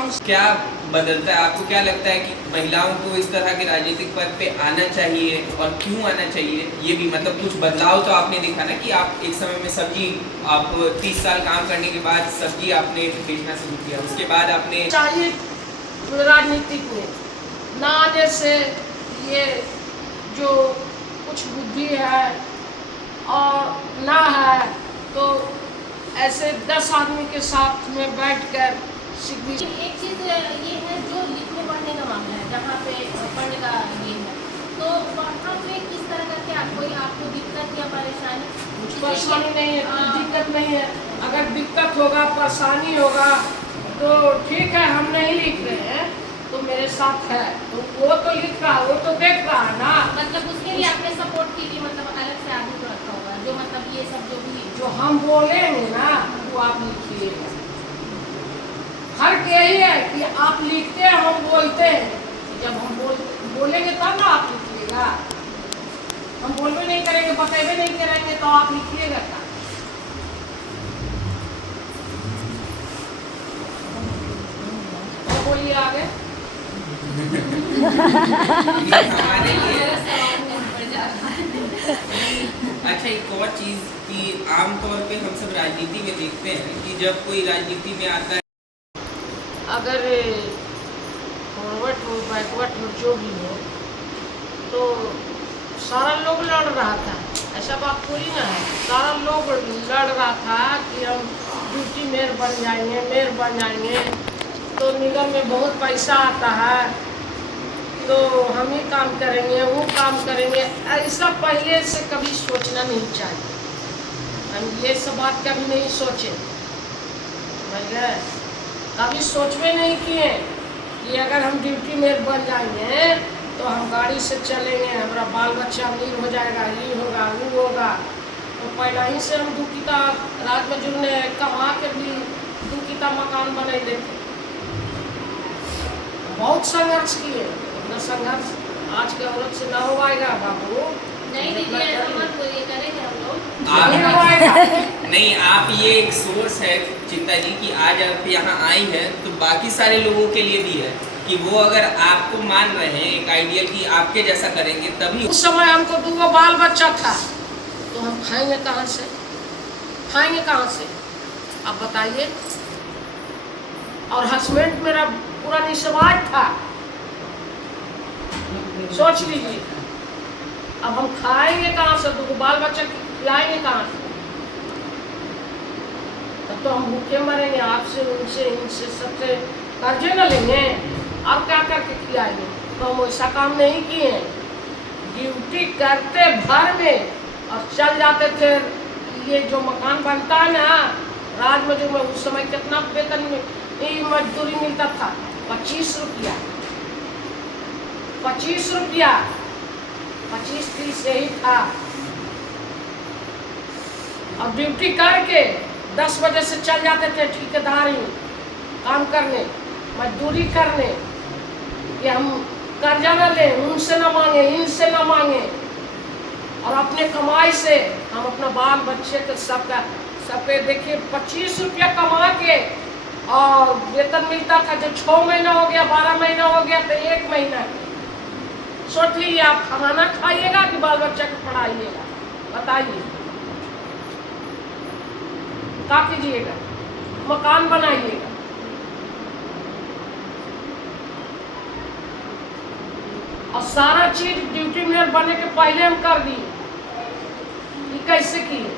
काम। क्या बदलता है, आपको क्या लगता है कि महिलाओं को इस तरह के राजनीतिक पद पे आना चाहिए और क्यों आना चाहिए? ये भी मतलब कुछ बदलाव तो आपने देखा ना कि आप एक समय में सब्जी, आप 30 साल काम करने के बाद सब्जी आपने बेचना शुरू किया, उसके बाद आपने चाहिए राजनीतिक में ना आने से ये जो कुछ बुद्धि है और ना है तो ऐसे 10 आदमी के साथ में बैठकर एक चीज़ ये है जो लिखने पढ़ने का मामला है, जहाँ पे पढ़ने का ये है, तो वहाँ पे किस तरह का क्या कोई आपको दिक्कत या परेशानी? कुछ परेशानी नहीं है, कुछ दिक्कत नहीं है। अगर दिक्कत होगा, परेशानी होगा तो ठीक है, हम नहीं लिख रहे हैं तो मेरे साथ है, तो वो तो लिख रहा, वो तो देख रहा है ना। मतलब उसके लिए आपने सपोर्ट के लिए मतलब अलग से आदमी को रखा होगा जो मतलब ये सब जो भी जो हम बोलेंगे ना वो आप लिखिएगा। फर्क यही है कि आप लिखते हैं, हम बोलते हैं। जब हम बोलेंगे तब ना आप लिखिएगा। हम बोलबे नहीं करेंगे, बतेबे नहीं करेंगे तो आप लिखिएगा क्या? तो बोलिए आगे। हमारे लिए अच्छा, एक और चीज़ कि आमतौर पे हम सब राजनीति में देखते हैं कि जब कोई राजनीति में आता है, अगर फॉरवर्ड हो बैकवर्ड हो जो भी हो तो सारा लोग लड़ रहा था, ऐसा बात थोड़ी ना है। सारा लोग लड़ रहा था कि हम ड्यूटी मेयर बन जाएंगे तो निगम में बहुत पैसा आता है तो हम ही काम करेंगे, वो काम करेंगे। ऐसा पहले से कभी सोचना नहीं चाहिए। हम ये सब बात कभी नहीं सोचे, समझ गए? कभी सोचवे नहीं किए कि अगर हम ड्यूटी मेयर बन जाएंगे तो हम गाड़ी से चलेंगे, हमारा बाल बच्चा अमीर हो जाएगा, ये होगा वो होगा। तो पहला ही से हम दुखिता राज मजदूर ने कमा के भी दुखिता मकान बना देते। बहुत संघर्ष किए, इतना संघर्ष आज के औरत से ना हो पाएगा बाबू। नहीं दीदी, ऐसा मत बोलिए, करेंगे हम लोग। नहीं, आप ये एक सोर्स है चिंता जी कि आज आप यहाँ आई हैं तो बाकी सारे लोगों के लिए भी है कि वो अगर आपको मान रहे हैं एक आइडियल कि आपके जैसा करेंगे तभी। उस समय हमको 2 बाल बच्चा था तो हम खाएंगे कहाँ से? आप बताइए। और हस्बैंड मेरा पूरा निस्वार्थ था, सोच लीजिए। अब हम खाएंगे कहाँ से? 2 बाल बच्चे खिलाएंगे कहाँ से? तब तो हम भूखे मरेंगे। आपसे, उनसे, इनसे, सबसे कर्जे न लेंगे और क्या करके खिलाएंगे? तो हम ऐसा काम नहीं किए। ड्यूटी करते भर में और चल जाते थे। ये जो मकान बनता है ना राज मजदूर में, उस समय कितना वेतन में मजदूरी मिलता था? 25 रुपया, 25 रुपया, 25-30 यही था। और ड्यूटी करके 10 बजे से चल जाते थे ठेकेदारी काम करने, मजदूरी करने कि हम कर्जा न लें, उनसे न मांगे, इनसे न मांगे, और अपने कमाई से हम अपना बाल बच्चे के सबके देखिए 25 रुपया कमा के और वेतन मिलता था। जब 6 महीना हो गया, 12 महीना हो गया तो 1 महीना। सोच लीजिए, आप खाना खाइएगा कि बाल बच्चा को पढ़ाइएगा? बताइए, क्या कीजिएगा? मकान बनाइएगा। और सारा चीज ड्यूटी मेयर बनने के पहले हम कर दिए। ये कैसे किए?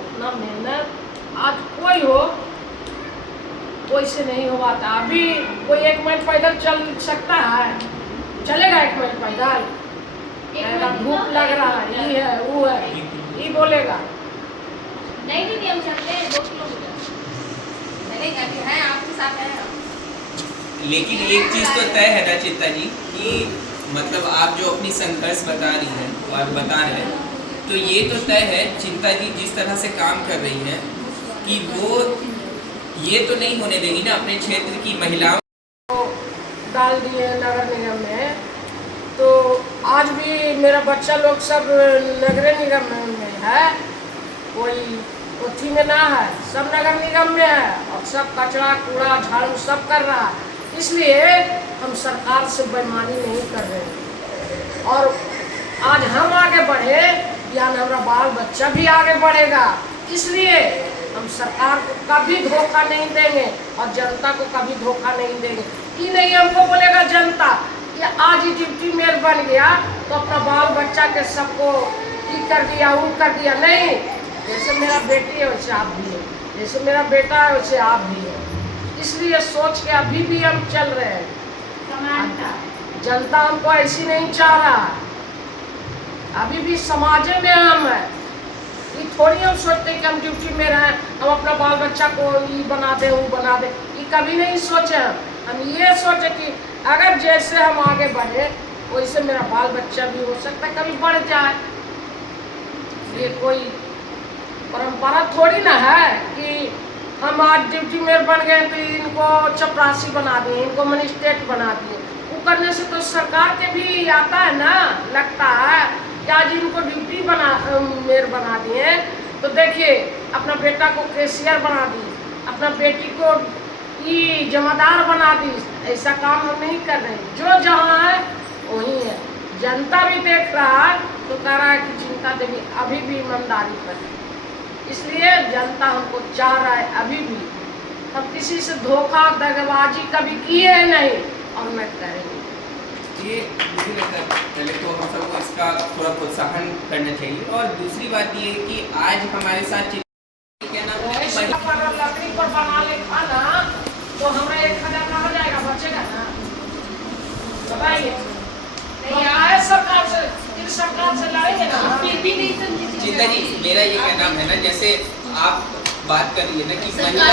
उतना मेहनत आज कोई हो, कोई से नहीं हो पाता। अभी कोई 1 मील पैदल चल सकता है? चलेगा 1 मील पैदल? धूप लग रहा है, ये है वो है, ये बोलेगा नहीं दीदी, हम चलते हैं 2 किलोमीटर चलेगा कि है आपके साथ है। लेकिन एक चीज़ तो तय है ना चिंता जी कि मतलब आप जो अपनी संघर्ष बता रही हैं और बता रहे हैं तो ये तो तय है चिंता जी जिस तरह से काम कर रही हैं कि वो ये तो नहीं होने देगी ना अपने क्षेत्र की महिलाओं को डाल दिए नगर निगम में। तो आज भी मेरा बच्चा लोग सब नगर निगम में है। कोई कोठी में ना है, सब नगर निगम में है और सब कचरा कूड़ा झाड़ू सब कर रहा है। इसलिए हम सरकार से बेईमानी नहीं कर रहे हैं और आज हम आगे बढ़े या हमारा बाल बच्चा भी आगे बढ़ेगा। इसलिए हम सरकार को कभी धोखा नहीं देंगे और जनता को कभी धोखा नहीं देंगे। कि नहीं हमको बोलेगा जनता कि आज ही डिप्टी मेयर बन गया तो अपना बाल बच्चा के सबको ये कर दिया वो कर दिया। नहीं, जैसे मेरा बेटी है वैसे आप भी हो, जैसे मेरा बेटा है वैसे आप भी हो। इसलिए सोच के अभी भी हम चल रहे हैं। जनता हमको ऐसी नहीं चाह रहा, अभी भी समाज में हम है। ये थोड़ी हम सोचते कि हम ड्यूटी में रहें, हम अपना बाल बच्चा को ये बना दे वो बना दे, ये कभी नहीं सोचे। हम ये सोचे कि अगर जैसे हम आगे बढ़े वैसे मेरा बाल बच्चा भी हो सकता है कभी बढ़ जाए। ये कोई परंपरा थोड़ी ना है कि हम आज ड्यूटी मेयर बन गए तो इनको चपरासी बना दिए, इनको मजिस्ट्रेट बना दिए। वो करने से तो सरकार के भी आता है ना, लगता है कि आज इनको ड्यूटी मेयर बना दिए तो देखिए अपना बेटा को कैशियर बना दी, अपना बेटी को ये जमादार बना दी। ऐसा काम हम नहीं कर रहे, जो जहाँ है वही है। जनता भी देख रहा है तो कह रहा है कि चिंता देवी अभी भी ईमानदारी पर है। इसलिए जनता हमको चाह रहा है अभी भी। हम किसी से धोखा दगाबाजी कभी किए नहीं और मैं करेंगे। ये मुझे लगता है पहले तो हम सबको इसका थोड़ा प्रोत्साहन करना चाहिए और दूसरी बात ये है कि आज हमारे साथ क्या नाम है लकड़ी पर बना ले खाना तो हमें 1000 का हो जाएगा, बचेगा ना? बताइए तो आए सरकार से, फिर सरकार से लड़ेंगे ना? फिर भी नहीं समझे चिंता जी, मेरा ये कहना है ना, जैसे आप बात कर रही है ना कि महिला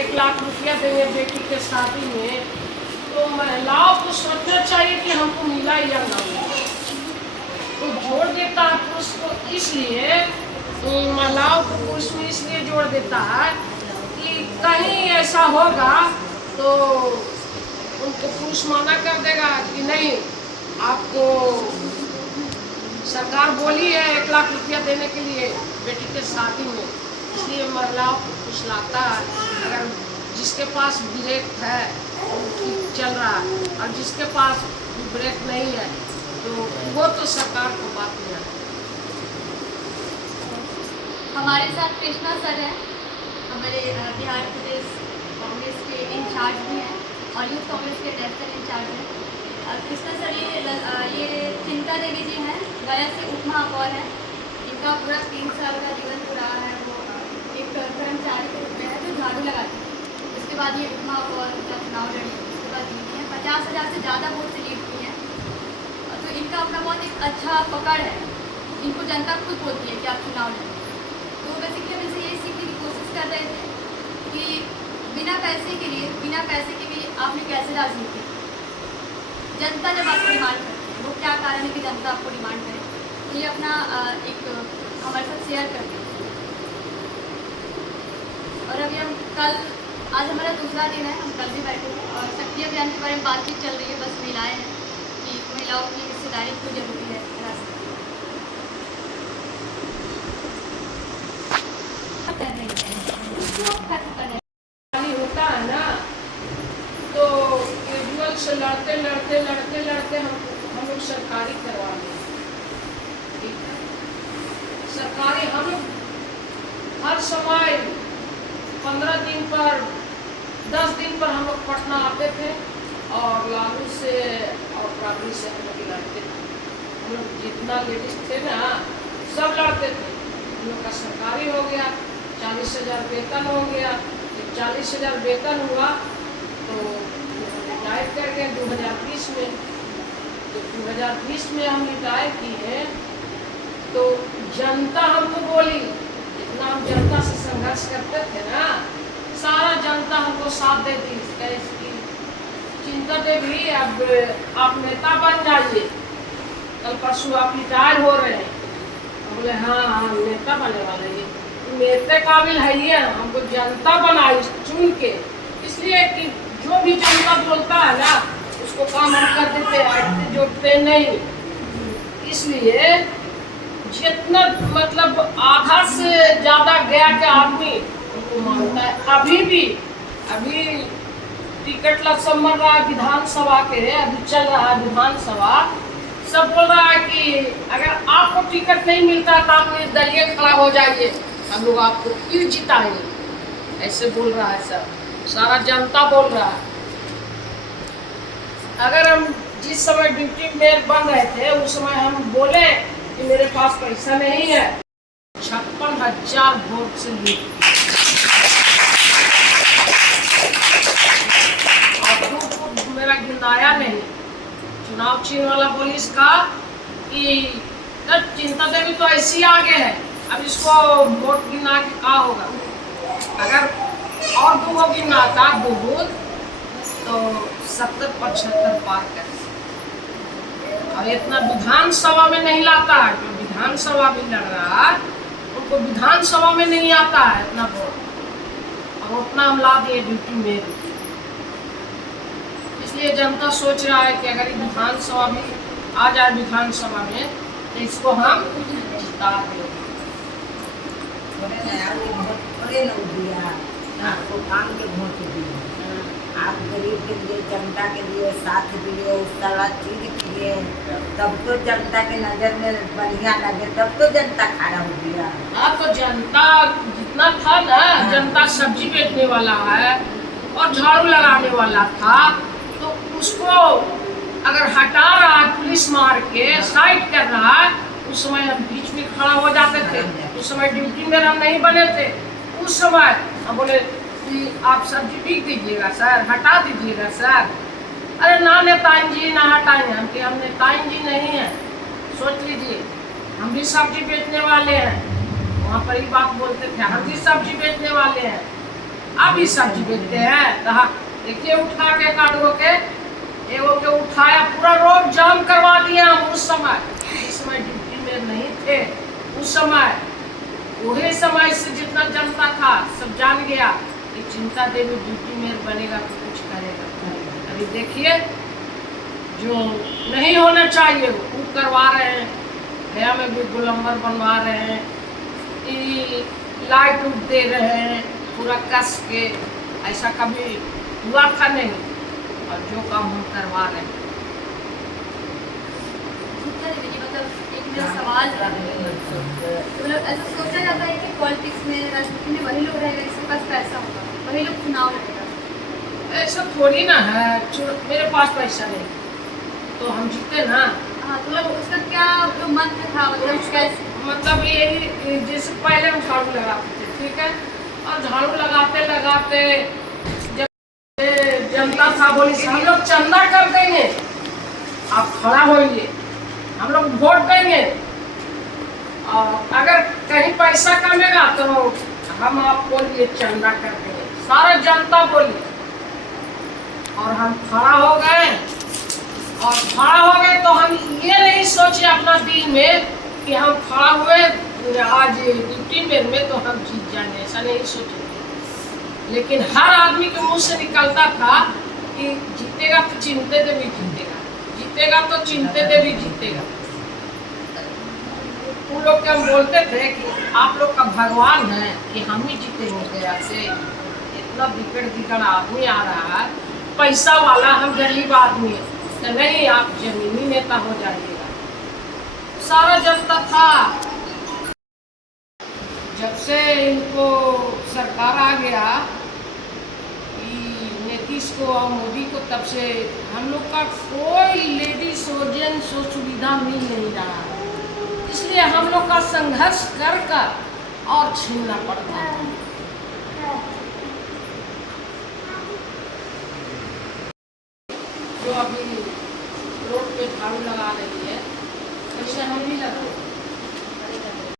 1 लाख रुपया देंगे बेटी के शादी में, तो महिलाओं को सोचना चाहिए कि हमको मिला या ना मिला। तो जोड़ देता है पुरुष को, इसलिए महिलाओं को पुरुष में इसलिए जोड़ देता है कि कहीं ऐसा होगा तो उनको पुरुष माना कर देगा कि नहीं आपको सरकार बोली है 1 लाख रुपया देने के लिए बेटी के शादी में। इसलिए महिलाओं को कुछ लाता है। अगर जिसके पास ब्रेक है चल रहा है और जिसके पास ब्रेक नहीं है तो वो तो सरकार को बात नहीं है। हमारे साथ कृष्णा सर हैं, हमारे बिहार प्रदेश कांग्रेस के इंचार्ज भी हैं और यूथ कांग्रेस के नेशनल इंचार्ज हैं। कृष्णा सर ये चिंता देवी जी हैं, गया से उप महापौर हैं। इनका पूरा 3 साल का जीवन जो रहा है वो एक कर्मचारी के रूप में है जो झाड़ू लगाती है। उसके बाद ये उप महापौर का चुनाव लड़ी, उसके बाद जीती हैं, 50,000 से ज़्यादा वोट से लीड की हैं। तो इनका अपना बहुत एक अच्छा पकड़ है, इनको जनता खुद बोलती है कि आप चुनाव लड़ें। तो बेसिकली हम इनसे यही सीखने की कोशिश कर रहे थे कि बिना पैसे के लिए आपने कैसे राजनीति, जनता जब आपको डिमांड करती है वो क्या कारण है कि जनता आपको डिमांड करे, तो ये अपना एक हमारे साथ शेयर करते हैं। और अभी हम आज हमारा दूसरा दिन है, हम कल भी बैठे हैं और शक्ति अभियान के बारे में बातचीत चल रही है। बस महिलाएँ हैं कि महिलाओं की हिस्सेदारी क्यों जरूरी है। होता है ना तो कैजुअल से लड़ते हम लोग सरकारी करवा लें। ठीक है, सरकारी हम हर समय 15 दिन पर 10 दिन पर हम लोग पटना आते थे और लालू से और राबड़ी से हम लोग लड़ते थे। हम लोग जितना लेडीज थे ना सब लड़ते थे। हम लोग का सरकारी हो गया, 40,000 वेतन हो गया। जब 40,000 वेतन हुआ तो रिटायर कर गए 2020 में। तो 2020 में हम रिटायर किए तो जनता हमको बोली, जितना हम जनता से संघर्ष करते थे ना सारा जनता हमको साथ देती। चिंता देवी अब आप नेता बन जाइए, कल परसों आप रिटायर हो रहे हैं। बोले हाँ नेता बनने वाले हैं, नेता काबिल है ये, हमको जनता बनाई चुन के। इसलिए कि जो भी जनता बोलता है ना उसको काम हम कर देते, हटते जोड़ते नहीं। इसलिए जितना मतलब आधा से ज्यादा गया के आदमी उनको मानता है। अभी टिकट लक्षण मर रहा है विधानसभा के, अभी चल रहा है विधानसभा। सब बोल रहा है कि अगर आपको टिकट नहीं मिलता तो आप निर्दलीय खड़ा हो जाइए, हम लोग आपको क्यों जिताएंगे, ऐसे बोल रहा है सब, सारा जनता बोल रहा है। अगर हम जिस समय डिप्टी मेयर बन रहे थे उस समय हम बोले कि मेरे पास पैसा नहीं है, 56,000 वोट से जीत और मेरा गिनाया नहीं। चुनाव चिन्ह वाला पुलिस का कि चिंता देवी तो ऐसी आगे है, अब इसको वोट गिना के क्या होगा। अगर और 2 गिनाता 2 बूथ तो 70-75 पार कर। और इतना विधानसभा में नहीं लाता है, जो विधानसभा भी लड़ रहा है उनको विधानसभा में नहीं आता है इतना वोट, और उतना हम ला दिए ड्यूटी में। इसलिए जनता सोच रहा है कि अगर विधानसभा भी आ जाए विधानसभा में तो इसको हम जिता दें। आपको काम के वोट दिए, आप गरीब के लिए, जनता के लिए साथ दिए, सारा चीज किए, तब तो जनता के नजर में बढ़िया लगे, तब तो जनता खड़ा हो गया। हाँ, तो जनता जितना था ना, जनता सब्जी बेचने वाला है और झाड़ू लगाने वाला था, तो उसको अगर हटा रहा है पुलिस मार के साइड कर रहा है, उस समय हम बीच में खड़ा हो जाते थे। उस समय ड्यूटी में हम नहीं बने थे, उस समय हम बोले कि आप सब्जी बिक दीजिएगा सर, हटा दीजिएगा सर। अरे ना नेताइन जी ना हटाएंगे, हम नेताइन जी नहीं हैं, सोच लीजिए हम भी सब्जी बेचने वाले हैं। वहाँ पर ही बात बोलते थे, हम भी सब्जी बेचने वाले हैं, आप भी सब्जी बेचते हैं। तो देखिए उठा के काटो के एगो के उठाया, पूरा रोड जाम करवा दिया हम उस समय, जिस समय ड्यूटी में नहीं थे। उस समय वही समय से जितना जनता था सब जान गया कि चिंता देवी ड्यूटी में बनेगा तो कुछ करेगा। अभी देखिए जो नहीं होना चाहिए वो करवा रहे हैं। गया में भी गोलंबर बनवा रहे हैं, लाइट उठ दे रहे हैं पूरा कस के, ऐसा कभी हुआ था नहीं, और जो काम हम करवा रहे हैं। मतलब एक मेरा सवाल था, मतलब ऐसा सोचा जाता है कि पॉलिटिक्स में, राजनीति में वही लोग रहेगा जिसके पास पैसा होगा, वही लोग चुनाव लड़ेगा। ऐसा थोड़ी ना है, मेरे पास पैसा नहीं तो हम जीते ना। हाँ, तो मतलब उसका क्या जो मंत्र था, मतलब ये जैसे पहले हम झाड़ू लगाते थे, ठीक है, और झाड़ू लगाते लगाते जब जनता था बोली हम लोग चंदा कर देंगे, आप खड़ा होइए, हम लोग वोट देंगे, और अगर कहीं पैसा कमेगा तो हम आपको लिए चंदा कर देंगे, सारा जनता बोली। और हम खड़ा हो गए, और खड़ा हो गए तो हम ये नहीं सोचे अपना दिल में कि हम खड़ा हुए आज ड्यूटी में तो हम जीत जाएंगे, ऐसा नहीं सोचे। लेकिन हर आदमी के मुंह से निकलता था कि जीतेगा तो चिंते देवी जीतेगा, जीतेगा तो चिंते देवी जीतेगा। उन लोग के हम बोलते थे कि आप लोग का भगवान है कि हम ही जीतेंगे। गया से इतना बिगड़ आदमी आ रहा है, पैसा वाला, हम गरीब आदमी है, तो नहीं आप जमीनी नेता हो जाइएगा। सारा जनता था, जब से इनको सरकार आ गया नीतीश को और मोदी को, तब से हम लोग का कोई लेडीज हो जेंट्स हो सुविधा मिल नहीं रहा है। इसलिए हम लोग का संघर्ष कर कर और छीनना पड़ता है। जो अभी रोड पे झाड़ू लगा रही है, वैसे हम भी लगा